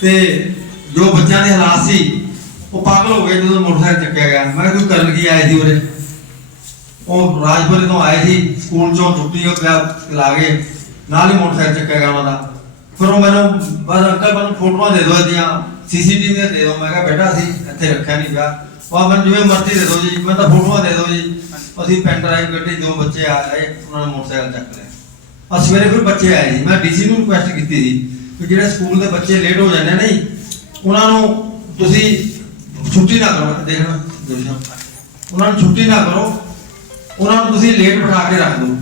ਤੇ ਜੋ ਬੱਚਿਆਂ ਦੇ ਹਾਲਾਤ ਸੀ, ਉਹ ਪਾਗਲ ਹੋ ਗਏ ਜਦੋਂ ਮੋਟਰਸਾਈਕਲ ਚੱਕਿਆ ਗਿਆ। ਮੈਂ ਕਿਹਾ, ਤੂੰ ਕਰਨ ਕੀ ਆਏ ਸੀ ਉਰੇ? ਉਹ ਰਾਜਪੁਰੇ ਤੋਂ ਆਏ ਸੀ, ਸਕੂਲ ਚੋਂ ਛੁੱਟੀ ਹੋ ਗਿਆ, ਲਾ ਕੇ ਨਾਲ ਹੀ ਮੋਟਰਸਾਈਕਲ ਚੱਕਿਆ ਗਿਆ ਉਹਨਾਂ ਦਾ। ਫਿਰ ਉਹ ਮੈਨੂੰ, ਬਸ ਅੰਕਲ ਮੈਨੂੰ ਫੋਟੋਆਂ ਦੇ ਦਿਓ ਇਹਦੀਆਂ ਸੀਸੀਟੀਵੀ ਦੇ ਦੇ ਦਿਓ। ਮੈਂ ਕਿਹਾ, ਬੇਟਾ, ਅਸੀਂ ਇੱਥੇ ਰੱਖਿਆ ਨਹੀਂ ਪਿਆ ਉਹ ਮੈਨੂੰ ਜਿਵੇਂ ਮਰਜ਼ੀ ਦੇ ਦਿਓ ਜੀ। ਮੈਂ ਤਾਂ ਫੋਟੋਆਂ ਦੇ ਦਿਓ ਜੀ। ਅਸੀਂ ਪੈਨ ਡਰਾਈਵ ਗੱਡੀ ਦੋ ਬੱਚੇ ਆ ਗਏ ਉਹਨਾਂ ਨੇ ਮੋਟਰਸਾਈਕਲ ਚੱਕ ਲਿਆ। ਆ ਸਵੇਰੇ ਫਿਰ ਬੱਚੇ ਆਏ ਜੀ। ਮੈਂ ਡੀਸੀ ਨੂੰ ਰਿਕੁਐਸਟ ਕੀਤੀ ਸੀ। ਕਿ ਜਿਹੜੇ ਸਕੂਲ ਦੇ ਬੱਚੇ ਲੇਟ ਹੋ ਜਾਂਦੇ ਨੇ ਨਹੀਂ, ਉਹਨਾਂ ਨੂੰ ਤੁਸੀਂ ਛੁੱਟੀ ਨਾ ਕਰੋ, ਦੇਖਣਾ ਦੇਖਣਾ ਉਹਨਾਂ ਨੂੰ ਛੁੱਟੀ ਨਾ ਕਰੋ, ਉਹਨਾਂ ਨੂੰ ਤੁਸੀਂ ਲੇਟ ਬਿਠਾ ਕੇ ਰੱਖ ਦਿਓ।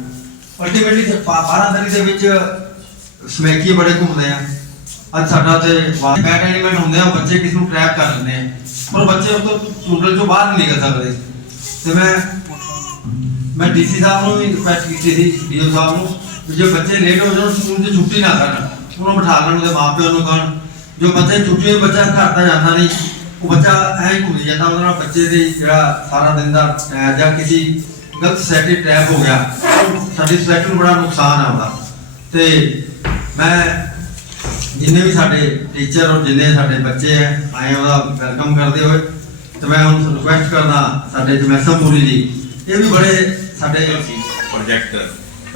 ਅਲਟੀਮੇਟਲੀ 12 ਤਰੀਕ ਦੇ ਵਿੱਚ ਸਮੈਕੀ ਬੜੇ ਘੁੰਮਦੇ ਆ। ਅੱਜ ਸਾਡਾ ਤੇ ਬੈਟ ਐਲੀਮੈਂਟ ਹੁੰਦੇ ਆ ਬੱਚੇ ਕਿਸ ਨੂੰ ਟਰੈਪ ਕਰ ਲੈਂਦੇ ਆ। ਪਰ ਬੱਚੇ ਉਹ ਤੋਂ ਟੂਟਲ ਚੋਂ ਬਾਹਰ ਨਹੀਂ ਨਿਕਲ ਸਕਦੇ। ਤੇ ਮੈਂ ਮੈਂ ਡੀਸੀ ਸਾਹਿਬ ਨੂੰ ਵੀ ਰਿਕੁਐਸਟ ਕੀਤੀ ਸੀ ਡੀਓ ਸਾਹਿਬ ਨੂੰ ਕਿ ਜੇ ਬੱਚੇ ਲੇਟ ਹੋ ਜਾਣ, ਸਕੂਲ 'ਚ ਛੁੱਟੀ ਨਾ ਕਰਨ। ਉਹਨੂੰ ਬਿਠਾ ਲੈਣ ਉਹਦੇ ਮਾਪਿਆਂ ਨੂੰ ਕਹਿਣ ਜੋ ਬੱਚੇ ਛੁੱਟੀ ਹੋਈ ਬੱਚਾ ਘਰ ਤਾਂ ਜਾਂਦਾ ਨਹੀਂ। ਉਹ ਬੱਚਾ ਐਂ ਹੀ ਜਾਂਦਾ ਉਹਦੇ ਨਾਲ ਬੱਚੇ ਦੇ ਜਿਹੜਾ ਸਾਰਾ ਦਿਨ ਦਾ ਅਹ, ਜਾਂ ਕਿਸੇ ਗਲਤ ਸੋਸਾਇਟੀ ਟ੍ਰੈਪ ਹੋ ਗਿਆ ਸਾਡੀ ਸੋਸਾਇਟੀ ਨੂੰ ਬੜਾ ਨੁਕਸਾਨ ਆਉਂਦਾ ਤੇ ਮੈਂ ਜਿੰਨੇ ਵੀ ਸਾਡੇ ਟੀਚਰ ਔਰ ਜਿੰਨੇ ਸਾਡੇ ਬੱਚੇ ਹੈ ਆਏ ਉਹਦਾ ਵੈਲਕਮ ਕਰਦੇ ਹੋਏ ਤੇ ਮੈਂ ਹੁਣ ਰਿਕੁਐਸਟ ਕਰਦਾ ਸਾਡੇ ਜਮੈਸਮ ਪੂਰੀ ਜੀ ਇਹ ਵੀ ਬੜੇ ਸਾਡੇ ਪ੍ਰੋਜੈਕਟ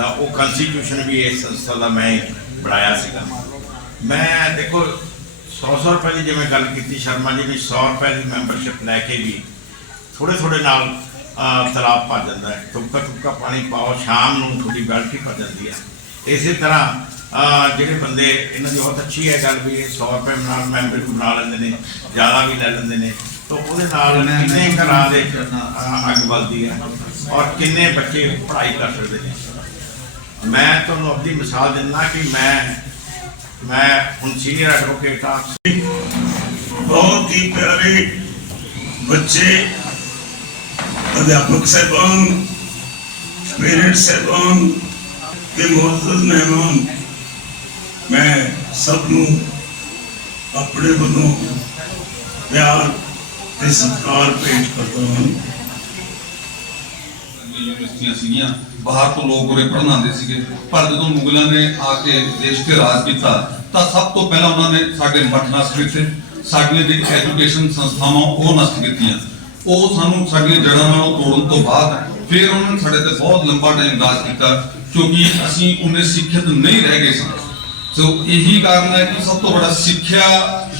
ਤਾਂ ਉਹ ਕਨਸਟੀਟਿਊਸ਼ਨ ਵੀ ਇਸ ਸੰਸਥਾ ਦਾ ਮੈਂ ਬਣਾਇਆ ਸੀਗਾ। ਮੈਂ ਦੇਖੋ 100 100 ਰੁਪਏ ਦੀ ਜਿਵੇਂ ਗੱਲ ਕੀਤੀ ਸ਼ਰਮਾ ਜੀ ਨੇ 100 ਰੁਪਏ ਦੀ ਮੈਂਬਰਸ਼ਿਪ ਲੈ ਕੇ ਵੀ ਥੋੜੇ ਥੋੜੇ ਨਾਲ ਤਲਾਬ ਭਰ ਜਾਂਦਾ ਹੈ। ਟੁੱਕਾ ਟੁੱਕਾ ਪਾਣੀ ਪਾਓ ਸ਼ਾਮ ਨੂੰ ਤੁਹਾਡੀ ਬੈਲਟੀ ਭਰ ਜਾਂਦੀ ਹੈ। ਇਸੇ ਤਰ੍ਹਾਂ ਜਿਹੜੇ ਬੰਦੇ ਇਹਨਾਂ ਦੀ ਬਹੁਤ ਅੱਛੀ ਹੈ ਗੱਲ ਵੀ ਇਹ 100 ਰੁਪਏ ਨਾਲ ਮੈਂਬਰ ਬਣਾ ਲੈਂਦੇ ਨੇ ਜ਼ਿਆਦਾ ਵੀ ਲੈ ਲੈਂਦੇ ਨੇ। ਤਾਂ ਉਹਦੇ ਨਾਲ ਕਿੰਨੇ ਘਰਾਂ ਦੇ ਅੱਗ ਬਲਦੀ ਹੈ ਔਰ ਕਿੰਨੇ ਬੱਚੇ ਪੜ੍ਹਾਈ ਕਰ ਸਕਦੇ ਨੇ। ਮੈਂ ਤੁਹਾਨੂੰ ਆਪਣੀ ਮਿਸਾਲ ਦਿੰਦਾ ਕਿ ਮੈਂ ਮੈਂ ਹੁਣ ਸੀਨੀਅਰ ਐਡਵੋਕੇਟ ਹਾਂ ਬਹੁਤ ਹੀ ਪਿਆਰੇ ਬੱਚੇ ਅਧਿਆਪਕ ਸਾਹਿਬਾਨ ਪੇਰੈਂਟਸ ਸਾਹਿਬਾਨ ਤੇ ਮੁਅੱਜ਼ਜ਼ ਮਹਿਮਾਨ। ਮੈਂ ਸਭ ਨੂੰ ਆਪਣੇ ਵੱਲੋਂ ਪਿਆਰ ਤੇ ਸਤਿਕਾਰ ਭੇਟ ਕਰਦਾ ਹਾਂ। ਯੂਨੀਵਰਸਿਟੀਆਂ ਸੀਗੀਆਂ। ਬਾਹਰ ਤੋਂ ਲੋਕ ਉਰੇ ਪੜ੍ਹਨ ਆਉਂਦੇ ਸੀਗੇ। ਪਰ ਜਦੋਂ ਮੁਗਲਾਂ ਨੇ ਆ ਕੇ ਦੇਸ਼ ਤੇ ਰਾਜ ਕੀਤਾ, ਤਾਂ ਸਭ ਤੋਂ ਪਹਿਲਾਂ ਉਹਨਾਂ ਨੇ ਸਾਡੇ ਮੱਠ ਨਸ਼ਟ ਕੀਤੇ। ਸਾਡੀਆਂ ਜਿਹੜੀ ਐਜੂਕੇਸ਼ਨ ਸੰਸਥਾਵਾਂ ਉਹ ਨਸ਼ਟ ਕੀਤੀਆਂ। ਉਹ ਸਾਨੂੰ ਸਾਡੀਆਂ ਜੜ੍ਹਾਂ ਨਾਲੋਂ ਤੋੜਨ ਤੋਂ ਬਾਅਦ ਫਿਰ ਉਹਨਾਂ ਨੇ ਸਾਡੇ ਤੇ ਬਹੁਤ ਲੰਬਾ ਟਾਈਮ ਰਾਜ ਕੀਤਾ, ਕਿਉਂਕਿ ਅਸੀਂ ਉਹਨੇ ਸਿੱਖਿਅਤ ਨਹੀਂ ਰਹਿ ਗਏ ਸਾਂ। ਸੋ ਇਹੀ ਕਾਰਨ ਹੈ ਕਿ ਸਭ ਤੋਂ ਵੱਡਾ ਸਿੱਖਿਆ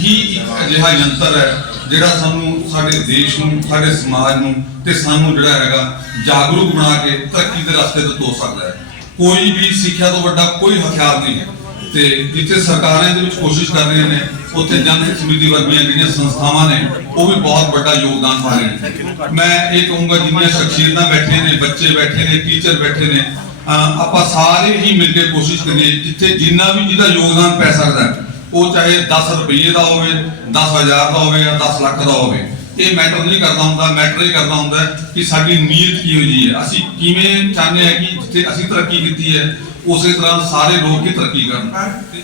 ਹੀ ਇੱਕ ਅਜਿਹਾ ਯੰਤਰ ਹੈ। ਜਿਹੜਾ ਸਾਨੂੰ ਸਾਡੇ ਦੇਸ਼ ਨੂੰ ਸਾਡੇ ਸਮਾਜ ਨੂੰ ਤੇ ਸਾਨੂੰ ਜਿਹੜਾ ਹੈਗਾ ਜਾਗਰੂਕ ਬਣਾ ਕੇ ਤਰੱਕੀ ਦੇ ਰਸਤੇ ਤੇ ਤੋਰ ਸਕਦਾ ਹੈ। ਕੋਈ ਵੀ ਸਿੱਖਿਆ ਤੋਂ ਵੱਡਾ ਕੋਈ ਹਥਿਆਰ ਨਹੀਂ ਹੈ। ਤੇ ਜਿੱਥੇ ਸਰਕਾਰਾਂ ਦੇ ਵਿੱਚ ਕੋਸ਼ਿਸ਼ ਕਰ ਰਹੀਆਂ ਨੇ ਉੱਥੇ ਜਨ ਸਮਿਤੀ ਵਰਗੀਆਂ ਜਿਹੜੀਆਂ ਸੰਸਥਾਵਾਂ ਨੇ ਉਹ ਵੀ ਬਹੁਤ ਵੱਡਾ ਯੋਗਦਾਨ ਪਾ ਰਹੇ ਨੇ। ਮੈਂ ਇਹ ਕਹੂੰਗਾ ਜਿੰਨੀਆਂ ਸ਼ਖਸੀਅਤਾਂ ਬੈਠੇ ਨੇ ਬੱਚੇ ਬੈਠੇ ਨੇ ਟੀਚਰ ਬੈਠੇ ਨੇ ਆਪਾਂ ਸਾਰੇ ਹੀ ਮਿਲ ਕੇ ਕੋਸ਼ਿਸ਼ ਕਰੀਏ ਜਿੱਥੇ ਜਿੰਨਾ ਵੀ ਜਿਹਦਾ ਯੋਗਦਾਨ ਪੈ ਸਕਦਾ ਹੈ, ਉਹ ਚਾਹੇ 10 ਰੁਪਏ ਦਾ ਹੋਵੇ 10000 ਦਾ ਹੋਵੇ ਜਾਂ 10 ਲੱਖ ਦਾ ਹੋਵੇ ਇਹ ਮੈਟਰ ਨਹੀਂ ਕਰਦਾ ਹੁੰਦਾ ਮੈਟਰ ਇਹ ਕਰਦਾ ਹੁੰਦਾ ਕਿ ਸਾਡੀ ਨੀਅਤ ਕੀ ਹੋਈ ਹੈ। ਅਸੀਂ ਕਿਵੇਂ ਚਾਹੁੰਦੇ ਹਾਂ ਕਿ ਜਿੱਥੇ ਅਸੀਂ ਤਰੱਕੀ ਕੀਤੀ ਹੈ ਉਸੇ ਤਰ੍ਹਾਂ ਸਾਰੇ ਲੋਕ ਹੀ ਤਰੱਕੀ ਕਰਨ।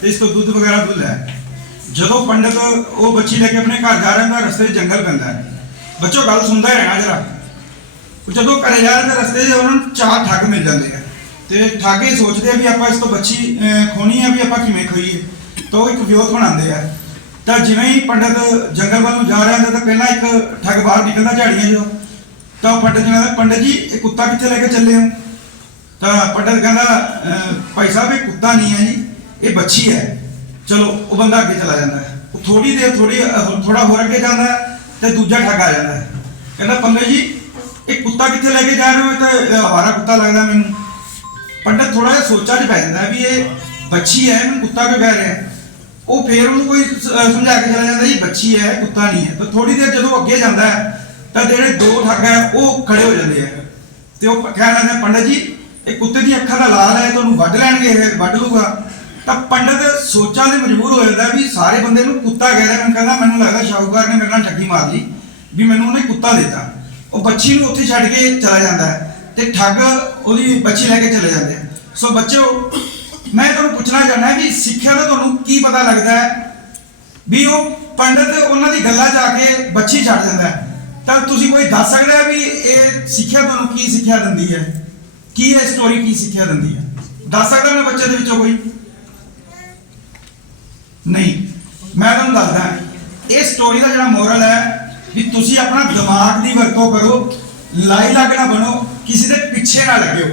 ਇਸ ਤੋਂ ਦੁੱਧ ਵਗੈਰਾ ਦੁੱਧ ਹੈ। ਜਦੋਂ ਪੰਡਤ ਉਹ ਬੱਚੀ ਲੈ ਕੇ ਆਪਣੇ ਘਰ ਜਾ ਰਿਹਾ ਤਾਂ ਰਸਤੇ 'ਚ ਜੰਗਲ ਪੈਂਦਾ ਹੈ। ਬੱਚੋ ਗੱਲ ਸੁਣਦਾ ਰਹਿਣਾ ਜਰਾ। ਜਦੋਂ ਘਰੇ ਜਾ ਰਹੇ ਤਾਂ ਰਸਤੇ 'ਚ ਉਹਨਾਂ ਨੂੰ ਚਾਰ ਠੱਗ ਮਿਲ ਜਾਂਦੇ ਆ ਤੇ ਠੱਗ ਇਹ ਸੋਚਦੇ ਆ ਵੀ ਆਪਾਂ ਇਸ ਤੋਂ ਬੱਚੀ ਅਹ, ਖੋਣੀ ਆ ਵੀ ਆਪਾਂ ਕਿਵੇਂ ਖੋਈਏ। ਤਾਂ ਉਹ ਇੱਕ ਵਿਉਂਤ ਬਣਾਉਂਦੇ ਆ। ਤਾਂ ਜਿਵੇਂ ਹੀ ਪੰਡਤ ਜੰਗਲ ਵੱਲ ਨੂੰ ਜਾ ਰਿਹਾ ਹੁੰਦਾ ਤਾਂ ਪਹਿਲਾਂ ਇੱਕ ਠੱਗ ਬਾਹਰ ਨਿਕਲਦਾ ਝਾੜੀਆਂ 'ਚੋਂ। ਤਾਂ ਉਹ ਪੰਡਤ ਜੀ ਕਹਿੰਦਾ ਪੰਡਤ ਜੀ ਇਹ ਕੁੱਤਾ ਕਿੱਥੇ ਲੈ ਕੇ ਚੱਲੇ ਹੋ? ਤਾਂ ਪੰਡਤ ਕਹਿੰਦਾ ਭਾਈ ਸਾਹਿਬ ਇਹ ਕੁੱਤਾ ਨਹੀਂ ਹੈ ਜੀ ਇਹ ਬੱਚੀ ਹੈ। ਚਲੋ ਉਹ ਬੰਦਾ ਅੱਗੇ ਚਲਾ ਜਾਂਦਾ ਹੈ। ਉਹ ਥੋੜੀ ਦੇਰ ਥੋੜੀ ਥੋੜਾ ਹੋਰ ਅੱਗੇ ਜਾਂਦਾ ਤੇ ਦੂਜਾ ਠੱਗ ਆ ਜਾਂਦਾ ਕਹਿੰਦਾ ਪੰਡਤ ਜੀ ਇਹ ਕੁੱਤਾ ਕਿੱਥੇ ਲੈ ਕੇ ਜਾ ਰਹੇ ਹੋ? ਤਾਂ ਅਹ, ਹਵਾਰਾ ਕੁੱਤਾ ਲੱਗਦਾ ਮੈਨੂੰ। ਪੰਡਤ ਥੋੜਾ ਜਿਹਾ ਸੋਚਾਂ 'ਚ ਪੈ ਜਾਂਦਾ ਵੀ ਇਹ ਬੱਚੀ ਹੈ ਮੈਨੂੰ ਕੁੱਤਾ ਕਿਉਂ ਕਹਿ ਰਿਹਾ ਉਹ ਫੇਰ ਉਹਨੂੰ ਕੋਈ ਸ- ਅਹ, ਸਮਝਾ ਕੇ ਚਲਾ ਜਾਂਦਾ ਜੀ ਬੱਚੀ ਹੈ ਕੁੱਤਾ ਨਹੀਂ ਹੈ। ਤਾਂ ਥੋੜੀ ਦੇਰ ਜਦੋਂ ਅੱਗੇ ਜਾਂਦਾ ਹੈ ਤਾਂ ਜਿਹੜੇ ਦੋ ਠੱਗ ਹੈ ਉਹ ਖੜੇ ਹੋ ਜਾਂਦੇ ਹੈ। ਤੇ ਉਹ ਕਹਿਣ ਲੱਗਦਾ ਪੰਡਤ ਜੀ ਇਹ ਕੁੱਤੇ ਦੀਆਂ ਅੱਖਾਂ ਦਾ ਲਾਲ ਹੈ ਤੁਹਾਨੂੰ ਵੱਢ ਲੈਣਗੇ ਇਹ ਵੱਢ ਲੂਗਾ ਤਾਂ ਪੰਡਤ ਸੋਚਾਂ ਦੇ ਮਜਬੂਰ ਹੋ ਜਾਂਦਾ ਵੀ ਸਾਰੇ ਬੰਦੇ ਨੂੰ ਕੁੱਤਾ ਕਹਿ ਰਿਹਾ ਮੈਨੂੰ ਕਹਿੰਦਾ ਮੈਨੂੰ ਲੱਗਦਾ ਸ਼ਾਹੂਕਾਰ ਨੇ ਮੇਰੇ ਨਾਲ ਠੱਗੀ ਮਾਰ ਲਈ ਵੀ ਮੈਨੂੰ ਉਹਨੇ ਕੁੱਤਾ ਦਿੱਤਾ। ਉਹ ਬੱਚੀ ਨੂੰ ਉੱਥੇ ਛੱਡ ਕੇ ਚਲਾ ਜਾਂਦਾ ਹੈ ਤੇ ਠੱਗ ਉਹਦੀ ਬੱਚੀ ਲੈ ਕੇ ਚਲੇ ਜਾਂਦੇ ਆ ਸੋ ਬੱਚਿਓ ਮੈਂ ਤੁਹਾਨੂੰ ਪੁੱਛਣਾ ਚਾਹੁੰਦਾ ਵੀ ਸਿੱਖਿਆ ਦਾ ਤੁਹਾਨੂੰ ਕੀ ਪਤਾ ਲੱਗਦਾ ਹੈ? ਵੀ ਉਹ ਪੰਡਤ ਉਹਨਾਂ ਦੀ ਗੱਲਾਂ ਜਾ ਕੇ ਬੱਚੀ ਛੱਡ ਜਾਂਦਾ ਤਾਂ ਤੁਸੀਂ ਕੋਈ ਦੱਸ ਸਕਦੇ ਆ ਵੀ ਇਹ ਸਿੱਖਿਆ ਤੁਹਾਨੂੰ ਕੀ ਸਿੱਖਿਆ ਦਿੰਦੀ ਹੈ? ਕੀ ਇਹ ਸਟੋਰੀ ਕੀ ਸਿੱਖਿਆ ਦਿੰਦੀ ਹੈ? ਦੱਸ ਸਕਦਾ ਨਾ ਬੱਚੇ ਦੇ ਵਿੱਚੋਂ ਕੋਈ? ਨਹੀਂ। ਮੈਂ ਤੁਹਾਨੂੰ ਦੱਸਦਾ, ਇਹ ਸਟੋਰੀ ਦਾ ਜਿਹੜਾ ਮੋਰਲ ਹੈ ਵੀ ਤੁਸੀਂ ਆਪਣਾ ਦਿਮਾਗ ਦੀ ਵਰਤੋਂ ਕਰੋ ਲਾਈ ਲੱਗ ਨਾ ਬਣੋ, ਕਿਸੇ ਦੇ ਪਿੱਛੇ ਨਾ ਲੱਗਿਓ।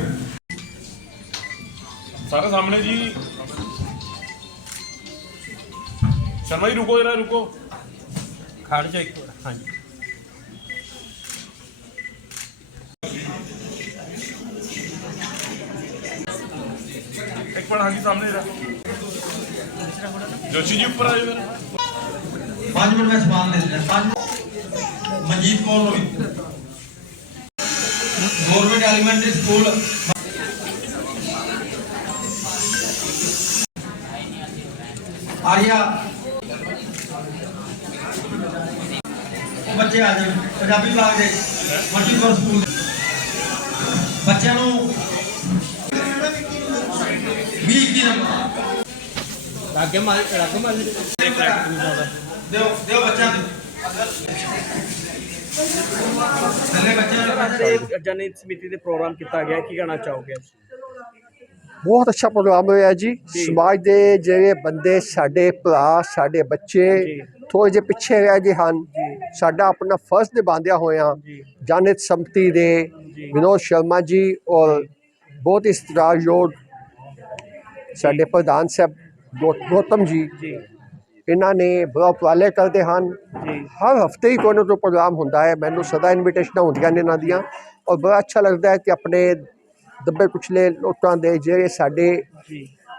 ਸਾਰੇ ਸਾਹਮਣੇ ਜੀ। ਸ਼ਰਮਾ ਜੀ ਰੁਕੋ ਜਰਾ ਰੁਕੋ। ਖੜ ਜਾ ਇੱਕ ਮਿੰਟ ਹਾਂਜੀ। ਇੱਕ ਮਿੰਟ ਹਾਂਜੀ ਸਾਹਮਣੇ ਜਰਾ। ਜੋਸ਼ੀ ਜੀ ਉੱਪਰ ਆ ਜਾਓ ਜਰਾ। 5 ਮਿੰਟ ਮੈਂ ਸਮਾਨ ਲੈ ਲੈਣਾ 5 ਮਨਜੀਤ ਕੌਰ ਹੋਈ ਗਵਰਨਮੈਂਟ ਐਲੀਮੈਂਟਰੀ ਸਕੂਲ। ਆਰੀਆ। ਉਹ ਬੱਚੇ ਆ ਜਾਣ ਪੰਜਾਬੀ ਵਿਭਾਗ ਦੇ ਕੌਰ ਸਕੂਲ ਬੱਚਿਆਂ ਨੂੰ ਵੀ ਕੀ ਨੰਬਰ। ਅੱਗੇ ਮਾਰ ਅੱਗੇ ਮਾਰ। ਦਿਓ ਦਿਓ ਬੱਚਿਆਂ ਨੂੰ। ਥੱਲੇ ਬੱਚਿਆਂ ਨੂੰ। ਸਮਿਤੀ ਦੇ ਪ੍ਰੋਗਰਾਮ ਕੀਤਾ ਗਿਆ ਕੀ ਕਹਿਣਾ ਚਾਹੋਗੇ? ਬਹੁਤ ਅੱਛਾ ਪ੍ਰੋਗਰਾਮ ਹੋਇਆ ਜੀ। ਸਮਾਜ ਦੇ ਜਿਹੜੇ ਬੰਦੇ ਸਾਡੇ ਭਰਾ ਸਾਡੇ ਬੱਚੇ। ਥੋੜੇ ਜਿਹੇ ਪਿੱਛੇ ਰਹਿ ਗਏ ਹਨ। ਸਾਡਾ ਆਪਣਾ ਫਰਜ਼ ਨਿਭਾਉਂਦਿਆਂ ਹੋਇਆਂ ਜੀ। ਜਨਹਿਤ ਸੰਮਤੀ ਦੇ। ਵਿਨੋਦ ਸ਼ਰਮਾ ਜੀ ਔਰ ਬਹੁਤ ਇਸਤਰਾਰਯੋਗ ਸਾਡੇ ਪ੍ਰਧਾਨ ਸਾਹਿਬ ਗੌਤਮ ਜੀ। ਇਹਨਾਂ ਨੇ ਬੜਾ ਉਪਰਾਲੇ ਕਰਦੇ ਹਨ। ਹਰ ਹਫ਼ਤੇ ਹੀ ਕੋਈ ਨਾ ਕੋਈ ਪ੍ਰੋਗਰਾਮ ਹੁੰਦਾ ਹੈ। ਮੈਨੂੰ ਸਦਾ ਇਨਵੀਟੇਸ਼ਨਾਂ ਹੁੰਦੀਆਂ ਨੇ ਇਹਨਾਂ ਦੀਆਂ। ਔਰ ਬੜਾ ਅੱਛਾ ਲੱਗਦਾ ਹੈ ਕਿ ਆਪਣੇ ਦੱਬੇ ਕੁਚਲੇ ਲੋਕਾਂ ਦੇ ਜਿਹੜੇ ਸਾਡੇ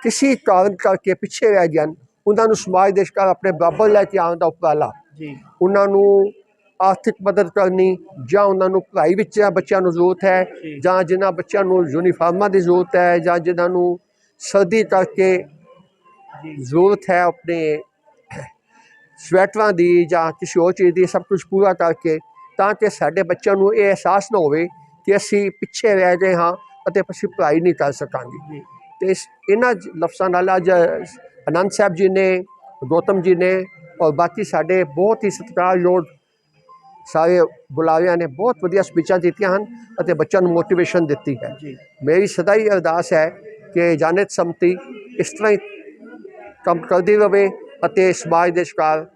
ਕਿਸੇ ਕਾਰਨ ਕਰਕੇ ਪਿੱਛੇ ਰਹਿ ਗਏ ਹਨ ਉਹਨਾਂ ਨੂੰ ਸਮਾਜ ਦੇ ਸ਼ਿਕਾਰ ਆਪਣੇ ਬਰਾਬਰ ਲੈ ਕੇ ਆਉਣ ਦਾ ਉਪਰਾਲਾ। ਜੀ। ਉਹਨਾਂ ਨੂੰ ਆਰਥਿਕ ਮਦਦ ਕਰਨੀ ਜਾਂ ਉਹਨਾਂ ਨੂੰ ਪੜ੍ਹਾਈ ਵਿੱਚ ਬੱਚਿਆਂ ਨੂੰ ਜ਼ਰੂਰਤ ਹੈ ਜੀ। ਜਿਨ੍ਹਾਂ ਬੱਚਿਆਂ ਨੂੰ ਯੂਨੀਫਾਰਮਾਂ ਦੀ ਜ਼ਰੂਰਤ ਹੈ ਜਾਂ ਜਿਨ੍ਹਾਂ ਨੂੰ ਸਰਦੀ ਕਰਕੇ ਜ਼ਰੂਰਤ ਹੈ ਆਪਣੇ ਸਵੈਟਰਾਂ ਦੀ ਜਾਂ ਕਿਸੇ ਹੋਰ ਚੀਜ਼ ਦੀ ਸਭ ਕੁਝ ਪੂਰਾ ਕਰਕੇ ਤਾਂ ਕਿ ਸਾਡੇ ਬੱਚਿਆਂ ਨੂੰ ਇਹ ਅਹਿਸਾਸ ਨਾ ਹੋਵੇ ਕਿ ਅਸੀਂ ਪਿੱਛੇ ਰਹਿ ਗਏ ਹਾਂ ਅਤੇ ਅਸੀਂ ਪੜ੍ਹਾਈ ਨਹੀਂ ਕਰ ਸਕਾਂਗੇ। ਤੇ ਇਸ ਇਹਨਾਂ ਲਫ਼ਜ਼ਾਂ ਨਾਲ ਅੱਜ ਆਨੰਦ ਸਾਹਿਬ ਜੀ ਨੇ ਗੌਤਮ ਜੀ ਨੇ ਔਰ ਬਾਕੀ ਸਾਡੇ ਬਹੁਤ ਹੀ ਸਤਿਕਾਰਯੋਗ ਸਾਰੇ ਬੁਲਾਰਿਆਂ ਨੇ ਬਹੁਤ ਵਧੀਆ ਸਪੀਚਾਂ ਦਿੱਤੀਆਂ ਹਨ ਅਤੇ ਬੱਚਿਆਂ ਨੂੰ ਮੋਟੀਵੇਸ਼ਨ ਦਿੱਤੀ ਹੈ। ਮੇਰੀ ਸਦਾ ਹੀ ਅਰਦਾਸ ਹੈ ਕਿ ਜਨਹਿਤ ਸੰਮਤੀ ਇਸ ਤਰ੍ਹਾਂ ਹੀ ਕੰਮ ਕਰਦੀ ਰਹੇ ਅਤੇ ਸਮਾਜ ਦੇ ਸ਼ਿਕਾਰ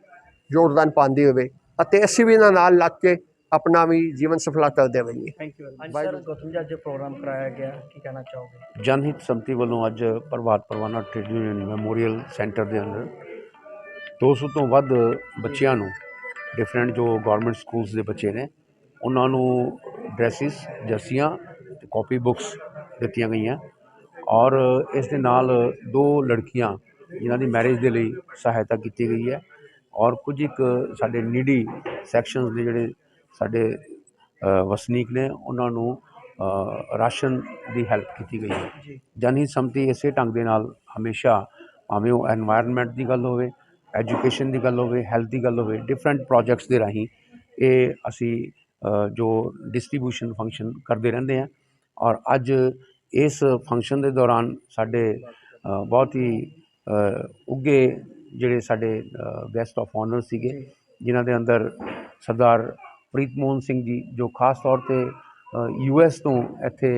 ਯੋਗਦਾਨ ਪਾਉਂਦੀ ਰਹੇ ਅਤੇ ਅਸੀਂ ਵੀ ਇਹਨਾਂ ਨਾਲ ਲੱਗ ਕੇ ਆਪਣਾ ਵੀ ਜੀਵਨ ਸਫਲਾ ਕਰਦੇ ਰਹੀਏ ਥੈਂਕ ਯੂ ਹਾਂਜੀ ਸਰ ਗੌਤਮ ਜੀ ਅੱਜ ਪ੍ਰੋਗਰਾਮ ਕਰਾਇਆ ਗਿਆ ਕੀ ਕਹਿਣਾ ਚਾਹੋਗੇ? ਜਨਹਿਤ ਸੰਮਤੀ ਵੱਲੋਂ ਅੱਜ Prabhat Parwana trade union memorial centre ਦੇ ਅੰਦਰ 200 ਤੋਂ ਵੱਧ ਬੱਚਿਆਂ ਨੂੰ ਡਿਫਰੈਂਟ ਜੋ ਗਵਰਨਮੈਂਟ ਸਕੂਲਸ ਦੇ ਬੱਚੇ ਨੇ ਉਹਨਾਂ ਨੂੰ ਡਰੈਸਿਸ ਜਰਸੀਆਂ ਤੇ ਕਾਪੀ ਬੁੱਕਸ ਦਿੱਤੀਆਂ ਗਈਆਂ ਔਰ ਇਸ ਦੇ ਨਾਲ ਦੋ ਲੜਕੀਆਂ ਜਿਨ੍ਹਾਂ ਦੀ ਮੈਰਿਜ ਦੇ ਲਈ ਸਹਾਇਤਾ ਕੀਤੀ ਗਈ ਹੈ ਔਰ ਕੁਝ ਇੱਕ ਸਾਡੇ ਨੀਡੀ ਸੈਕਸ਼ਨਸ ਦੇ ਜਿਹੜੇ ਸਾਡੇ ਵਸਨੀਕ ਨੇ ਉਹਨਾਂ ਨੂੰ ਰਾਸ਼ਨ ਦੀ ਹੈਲਪ ਕੀਤੀ ਗਈ ਹੈ। ਜਾਨੀ ਸਮਤੀ ਇਸੇ ਢੰਗ ਦੇ ਨਾਲ ਹਮੇਸ਼ਾ ਭਾਵੇਂ ਉਹ এনवायरमेंट ਦੀ ਗੱਲ ਹੋਵੇ ਐਜੂਕੇਸ਼ਨ ਦੀ ਗੱਲ ਹੋਵੇ ਹੈਲਥ ਦੀ ਗੱਲ ਹੋਵੇ ਡਿਫਰੈਂਟ ਪ੍ਰੋਜੈਕਟਸ ਦੇ ਰਾਹੀਂ ਇਹ ਅਸੀਂ ਜੋ ਡਿਸਟ੍ਰੀਬਿਊਸ਼ਨ ਫੰਕਸ਼ਨ ਕਰਦੇ ਰਹਿੰਦੇ ਆ ਔਰ ਅੱਜ ਇਸ ਫੰਕਸ਼ਨ ਦੇ ਦੌਰਾਨ ਸਾਡੇ ਬਹੁਤ ਹੀ ਉੱਗੇ ਜਿਹੜੇ ਸਾਡੇ ਗੈਸਟ ਆਫ ਆਨਰ ਸੀਗੇ ਜਿਨ੍ਹਾਂ ਦੇ ਅੰਦਰ ਸਰਦਾਰ ਪ੍ਰੀਤਮੋਹਨ ਸਿੰਘ ਜੀ ਜੋ ਖਾਸ ਤੌਰ ਤੇ ਯੂ ਐਸ ਤੋਂ ਇੱਥੇ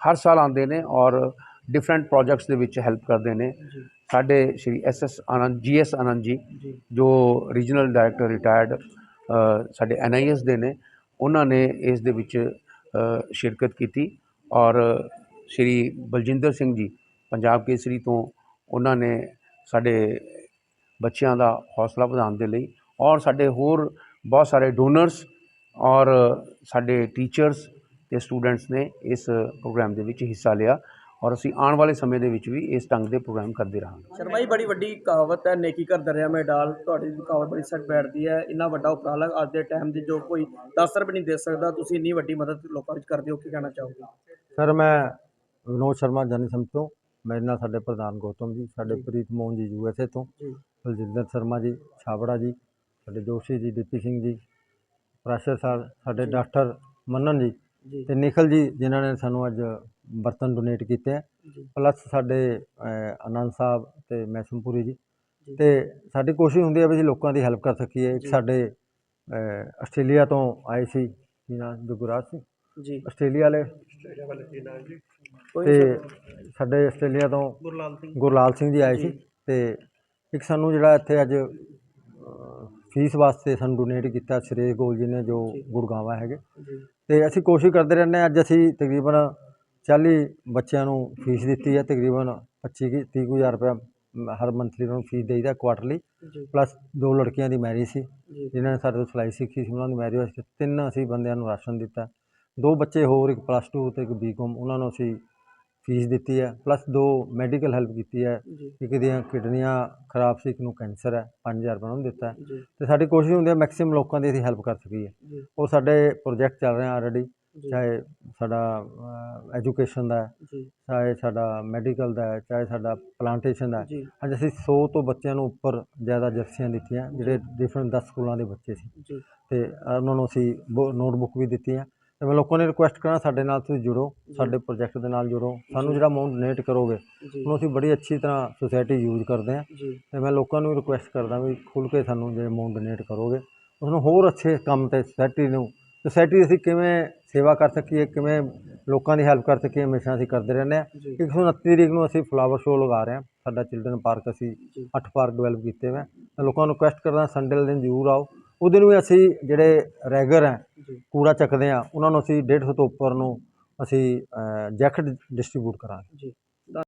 ਹਰ ਸਾਲ ਆਉਂਦੇ ਨੇ ਔਰ ਡਿਫਰੈਂਟ ਪ੍ਰੋਜੈਕਟਸ ਦੇ ਵਿੱਚ ਹੈਲਪ ਕਰਦੇ ਨੇ। ਸਾਡੇ ਸ਼੍ਰੀ ਐਸ ਐਸ ਆਨੰਦ ਜੀ ਐਸ ਆਨੰਦ ਜੀ ਜੀ। ਰੀਜਨਲ ਡਾਇਰੈਕਟਰ ਰਿਟਾਇਰਡ ਸਾਡੇ ਐਨ ਆਈ ਐਸ ਦੇ ਨੇ ਉਹਨਾਂ ਨੇ ਇਸ ਦੇ ਵਿੱਚ ਸ਼ਿਰਕਤ ਕੀਤੀ ਔਰ ਸ਼੍ਰੀ ਬਲਜਿੰਦਰ ਸਿੰਘ ਜੀ ਪੰਜਾਬ ਕੇਸਰੀ ਤੋਂ ਉਹਨਾਂ ਨੇ ਸਾਡੇ ਬੱਚਿਆਂ ਦਾ ਹੌਸਲਾ ਵਧਾਉਣ ਦੇ ਲਈ ਔਰ ਸਾਡੇ ਹੋਰ ਬਹੁਤ ਸਾਰੇ ਡੋਨਰਸ ਔਰ ਸਾਡੇ ਟੀਚਰਸ ਤੇ ਸਟੂਡੈਂਟਸ ਨੇ ਇਸ ਪ੍ਰੋਗਰਾਮ ਦੇ ਵਿੱਚ ਹਿੱਸਾ ਲਿਆ ਔਰ ਅਸੀਂ ਆਉਣ ਵਾਲੇ ਸਮੇਂ ਦੇ ਵਿੱਚ ਵੀ ਇਸ ਢੰਗ ਦੇ ਪ੍ਰੋਗਰਾਮ ਕਰਦੇ ਰਹਾਂਗੇ। ਸ਼ਰਮਾ ਜੀ ਬੜੀ ਵੱਡੀ ਕਹਾਵਤ ਹੈ ਨੇਕੀ ਕਰ ਦਰਿਆ ਮੈਂ ਡਾਲ। ਤੁਹਾਡੀ ਕਹਾਵਤ ਬੜੀ ਸੱਚ ਬੈਠਦੀ ਹੈ। ਇੰਨਾ ਵੱਡਾ ਉਪਰਾਲਾ ਅੱਜ ਦੇ ਟਾਈਮ ਦੇ ਜੋ ਕੋਈ 10 ਰੁਪਏ ਨਹੀਂ ਦੇ ਸਕਦਾ ਤੁਸੀਂ ਇੰਨੀ ਵੱਡੀ ਮਦਦ ਲੋਕਾਂ ਵਿੱਚ ਕਰਦੇ ਹੋ ਕੀ ਕਹਿਣਾ ਚਾਹੋਗੇ? ਸਰ ਮੈਂ ਵਿਨੋਦ ਸ਼ਰਮਾ ਜਨ ਸੰਤ ਤੋਂ। ਮੇਰੇ ਨਾਲ ਸਾਡੇ ਪ੍ਰਧਾਨ ਗੌਤਮ ਜੀ ਸਾਡੇ। ਪ੍ਰੀਤ ਮੋਹਨ ਜੀ ਯੂਐਸਏ ਤੋਂ। ਜੀ। ਬਲਜਿੰਦਰ ਸ਼ਰਮਾ ਜੀ ਛਾਬੜਾ ਜੀ ਸਾਡੇ ਜੋਸ਼ੀ ਜੀ ਦੀਪੀ ਸਿੰਘ ਜੀ ਪ੍ਰਾਸ਼ਰ ਸਰ ਸਾਡੇ। ਡਾਕਟਰ ਮੰਨਨ ਜੀ ਤੇ ਨਿਖਲ ਜੀ ਜਿਨ੍ਹਾਂ ਨੇ ਸਾਨੂੰ ਅੱਜ ਬਰਤਨ ਡੋਨੇਟ ਕੀਤੇ ਜੀ। ਪਲੱਸ ਸਾਡੇ ਆਨੰਦ ਸਾਹਿਬ ਤੇ ਮੈਸਮਪੁਰੀ ਜੀ। ਤੇ ਸਾਡੀ ਕੋਸ਼ਿਸ਼ ਹੁੰਦੀ ਹੈ ਵੀ ਅਸੀਂ ਲੋਕਾਂ ਦੀ ਹੈਲਪ ਕਰ ਸਕੀਏ। ਇੱਕ। ਸਾਡੇ ਆਸਟ੍ਰੇਲੀਆ ਤੋਂ ਆਏ ਸੀ ਜਿਹਨਾਂ ਜੁਗਰਾਜ ਸਿੰਘ। ਜੀ। ਆਸਟ੍ਰੇਲੀਆ ਵਾਲੇ। ਕੋਈ ਤੇ ਸਰ- ਸਾਡੇ ਆਸਟ੍ਰੇਲੀਆ ਤੋਂ ਗੁਰਲਾਲ ਸਿੰਘ। ਗੁਰਲਾਲ ਸਿੰਘ ਜੀ ਆਏ। ਸੀ ਤੇ ਇੱਕ ਸਾਨੂੰ ਜਿਹੜਾ ਇੱਥੇ ਅੱਜ ਫੀਸ ਵਾਸਤੇ ਸਾਨੂੰ ਡੋਨੇਟ ਕੀਤਾ ਸ਼੍ਰੇਸ਼ ਗੋਲ ਜੀ ਨੇ ਜੋ। ਗੁੜਗਾਵਾਂ ਹੈਗੇ। ਤੇ ਅਸੀਂ ਕੋਸ਼ਿਸ਼ ਕਰਦੇ ਰਹਿੰਦੇ ਹਾਂ ਅੱਜ ਅਸੀਂ ਤਕਰੀਬਨ 40 ਬੱਚਿਆਂ ਨੂੰ ਫੀਸ ਦਿੱਤੀ ਹੈ ਤਕਰੀਬਨ 25 ਕੁ- ਤੀਹ ਕੁ ਹਜ਼ਾਰ ਰੁਪਇਆ ਮ- ਹਰ ਮੰਥਲੀ ਨੂੰ ਫੀਸ ਦੇਈਦਾ ਕੁਆਟਰਲੀ ਪਲੱਸ ਦੋ ਲੜਕੀਆਂ ਦੀ ਮੈਰਿਜ ਸੀ ਜਿਨ੍ਹਾਂ ਨੇ ਸਾਡੇ ਤੋਂ ਸਿਲਾਈ ਸਿੱਖੀ ਸੀ ਉਹਨਾਂ ਦੀ ਮੈਰਿਜ ਵਾਸਤੇ ਤਿੰਨ ਅਸੀਂ ਬੰਦਿਆਂ ਨੂੰ ਰਾਸ਼ਨ ਦਿੱਤਾ। ਦੋ ਬੱਚੇ ਹੋਰ ਇੱਕ ਪਲੱਸ 2 ਤੇ ਇੱਕ ਬੀਕਾਮ ਉਹਨਾਂ ਨੂੰ ਅਸੀਂ ਫੀਸ ਦਿੱਤੀ ਹੈ ਪਲੱਸ ਦੋ ਮੈਡੀਕਲ ਹੈਲਪ ਕੀਤੀ ਹੈ ਇੱਕ ਦੀਆਂ ਕਿਡਨੀਆਂ ਖਰਾਬ ਸੀ ਇੱਕ ਨੂੰ ਕੈਂਸਰ ਹੈ 5000 ਰੁਪਏ ਉਹਨਾਂ ਨੂੰ ਦਿੱਤਾ ਹੈ। ਤੇ ਸਾਡੀ ਕੋਸ਼ਿਸ਼ ਹੁੰਦੀ ਹੈ ਮੈਕਸਿਮਮ ਲੋਕਾਂ ਦੀ ਅਸੀਂ ਹੈਲਪ ਕਰ ਸਕੀਏ। ਜੀ। ਉਹ ਸਾਡੇ ਪ੍ਰੋਜੈਕਟ ਚੱਲ ਰਹੇ ਆ ਆਲਰੇਡੀ ਜੀ। ਚਾਹੇ ਸਾਡਾ ਐਜੂਕੇਸ਼ਨ ਦਾ ਹੈ ਜੀ। ਚਾਹੇ ਸਾਡਾ ਮੈਡੀਕਲ ਦਾ ਹੈ ਚਾਹੇ ਸਾਡਾ ਪਲਾਂਟੇਸ਼ਨ ਦਾ ਹੈ। ਜੀ। ਅੱਜ ਅਸੀਂ 100 ਤੋਂ ਬੱਚਿਆਂ ਨੂੰ ਉੱਪਰ ਜ਼ਿਆਦਾ ਜਰਸੀਆਂ ਦਿੱਤੀਆਂ ਜਿਹੜੇ ਡਿਫਰੈਂਟ 10 ਸਕੂਲਾਂ ਦੇ ਬੱਚੇ ਸੀ। ਜੀ। ਤੇ ਉਹਨਾਂ ਨੂੰ ਅਸੀਂ ਨੋਟਬੁੱਕ ਵੀ ਦਿੱਤੀਆਂ ਤੇ ਮੈਂ ਲੋਕਾਂ ਨੇ ਰਿਕੁਐਸਟ ਕਰਨਾ ਸਾਡੇ ਨਾਲ ਤੁਸੀਂ ਜੁੜੋ ਸਾਡੇ ਪ੍ਰੋਜੈਕਟ ਦੇ ਨਾਲ ਜੁੜੋ। ਸਾਨੂੰ ਜਿਹੜਾ ਅਮਾਉਂਟ ਡੋਨੇਟ ਕਰੋਗੇ ਉਹਨੂੰ ਅਸੀਂ ਬੜੀ ਅੱਛੀ ਤਰ੍ਹਾਂ ਸੁਸਾਇਟੀ ਯੂਜ਼ ਕਰਦੇ ਹਾਂ। ਤੇ ਮੈਂ ਲੋਕਾਂ ਨੂੰ ਰਿਕੁਐਸਟ ਕਰਦਾ ਵੀ ਖੁੱਲ੍ਹ ਕੇ ਸਾਨੂੰ ਜੇ ਅਮਾਉਂਟ ਡੋਨੇਟ ਕਰੋਗੇ ਉਸ ਨੂੰ ਹੋਰ ਅੱਛੇ ਕੰਮ ਤੇ ਸੋਸਾਇਟੀ ਨੂੰ ਸੋਸਾਇਟੀ ਅਸੀਂ ਕਿਵੇਂ ਸੇਵਾ ਕਰ ਸਕੀਏ ਕਿਵੇਂ ਲੋਕਾਂ ਦੀ ਹੈਲਪ ਕਰ ਸਕੀਏ ਹਮੇਸ਼ਾ ਅਸੀਂ ਕਰਦੇ ਰਹਿੰਦੇ ਹਾਂ। ਜੀ। 129 ਤਰੀਕ ਨੂੰ ਅਸੀਂ ਫਲਾਵਰ ਸ਼ੋਅ ਲਗਾ ਰਹੇ ਹਾਂ। ਸਾਡਾ ਚਿਲਡਰਨ ਪਾਰਕ ਅਸੀਂ ਜੀ। ਅੱਠ ਪਾਰਕ ਡਿਵੈਲਪ ਕੀਤੇ ਹੋਏ ਮੈਂ ਲੋਕਾਂ ਨੂੰ ਰਿਕੁਐਸਟ ਕਰਦਾ ਸੰਡੇ ਵਾਲੇ ਦਿਨ ਜ਼ਰੂਰ ਆਓ। ਉਹ ਦਿਨ ਵੀ ਅਸੀਂ ਜਿਹੜੇ ਰੈਗਰ ਹੈ ਕੂੜਾ ਚੱਕਦੇ ਆ ਉਹਨਾਂ ਨੂੰ ਅਸੀਂ 150 ਤੋਂ ਉੱਪਰ ਨੂੰ ਅਸੀਂ ਜੈਕਟ ਡਿਸਟ੍ਰੀਬਿਊਟ ਕਰਾਂਗੇ। ਜੀ।